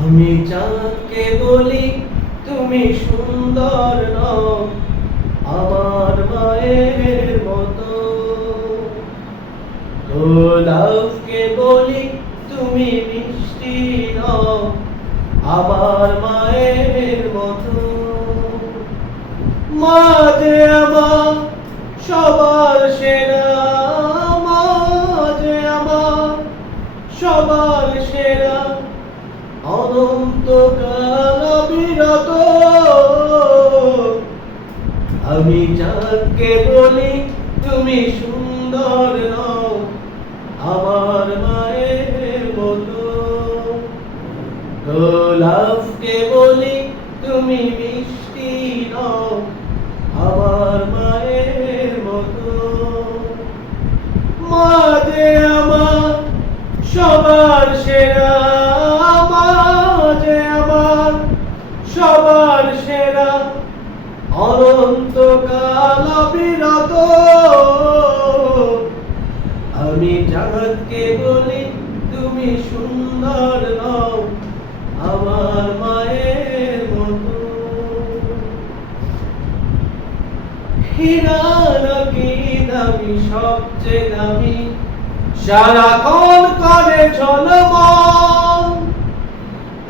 আমি চাঁদকে বলি তুমি সুন্দর নও আমার মায়ের মতো, গোলাপকে বলি তুমি মিষ্টি নও আমার মায়ের মতো। মা যে আমার সবার সেরা, মা যে আমার সবার সেরা, অনন্তকাল বিরত। আমি চাঁদকে বলি তুমি সুন্দর নও আমার মায়ের মতো, গোলাপকে বলি তুমি মিষ্টি নও আমার মায়ের মতো। মা যে আমার সবার সেরা, মা যে আমার সবার সেরা, অনন্তকাল বিরত। আমি চাঁদকে বলি তুমি সুন্দর নও আমার মায়ের মতো। হীরা নাকি দামি, সবচেয়ে দামি, সারাক্ষণ করে ঝলমল,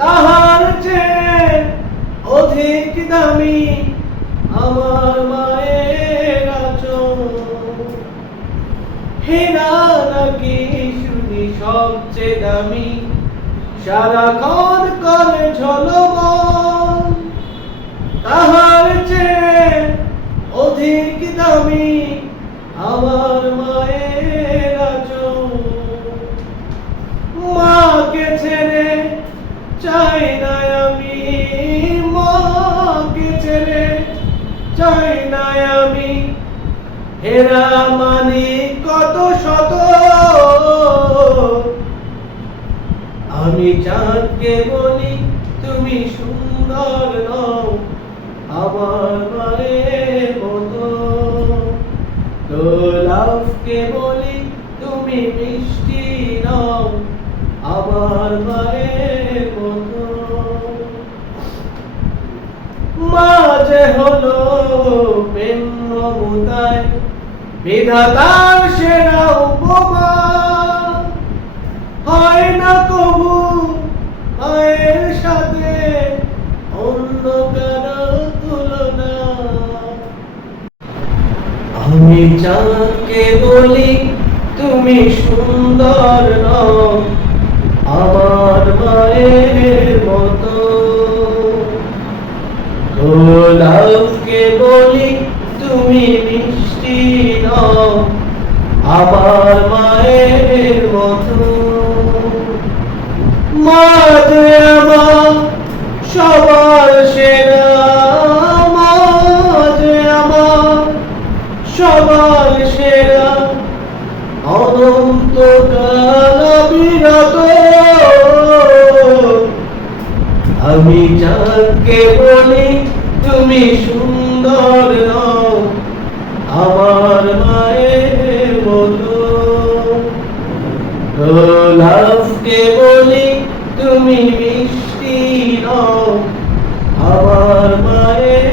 তাহার চেয়ে অধিক দামি আমার মায়ের আঁচল। হীরা নাকি শুনি সবচেয়ে দামি, সারাক্ষণ করে ঝলমল, তাহার চেয়ে অধিক দামি আমার মায়ের আঁচল। মাকে ছেড়ে চাই না আমি, মাকে ছেড়ে চাই না আমি, হেরা মানি কত শত। আমি চাঁদকে বলি তুমি সুন্দর নও আমার মায়ের মতো, গোলাপকে বলি তুমি মিষ্টি নও আমার মায়ের মতো। মা যে হলো প্রেম মমতায় বিধাতার সেরা উপমা, হয় না কবু মায়ের সাথে অন্য কারো তুলনা। আমি চাঁদকে বলি তুমি সুন্দর নও আমার মায়ের মতো, গোলাপকে বলি তুমি মিষ্টি নও আমার মায়ের মতো। মা যে আমার সবার সেরা, মা যে আমার সবার সেরা, অনন্তকাল বিরত। আমি চাঁদকে বলি তুমি সুন্দর নও আমার মায়ের মতো, গোলাপকে বলি তুমি মিষ্টি নও আমার মায়ের